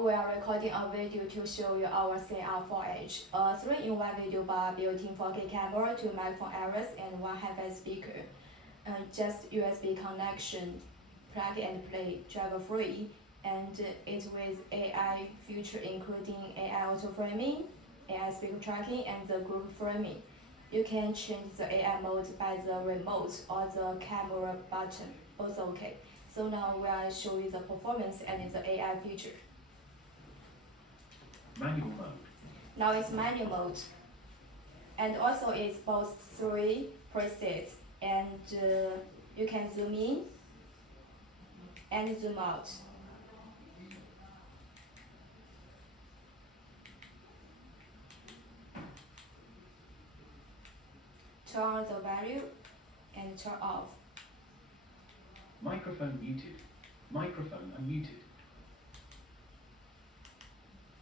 Now we are recording a video to show you our CR4H, a 3-in-1 video bar built-in 4K camera, 2 microphone areas, and 1 hi-fi speaker. Just USB connection, plug and play, driver free, and it's with AI feature including AI auto framing, AI speaker tracking, and the group framing. You can change the AI mode by the remote or the camera button, both okay. So now we will show you the performance and the AI feature. Manual mode. Now it's manual mode. And also it's both 3 presets, and you can zoom in and zoom out. Turn on the value and turn off. Microphone muted. Microphone unmuted.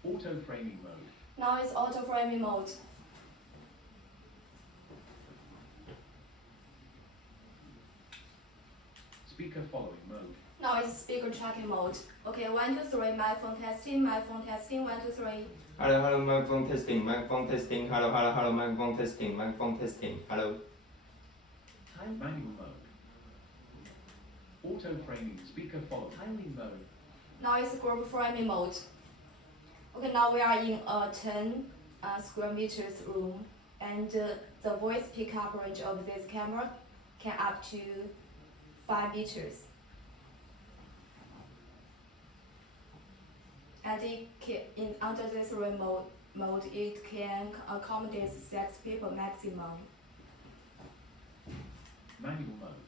Auto framing mode. Now it's auto framing mode. Speaker following mode. Now it's speaker tracking mode. Okay, 1, 2, 3, microphone testing, 1, 2, 3. Hello, microphone testing, hello, microphone testing, hello. Manual mode. Auto framing speaker following. Timing mode. Now it's group framing mode. Okay, now we are in a 10 square meters room, and the voice pickup range of this camera can up to 5 meters. And under this remote mode, it can accommodate 6 people maximum. Manual mode.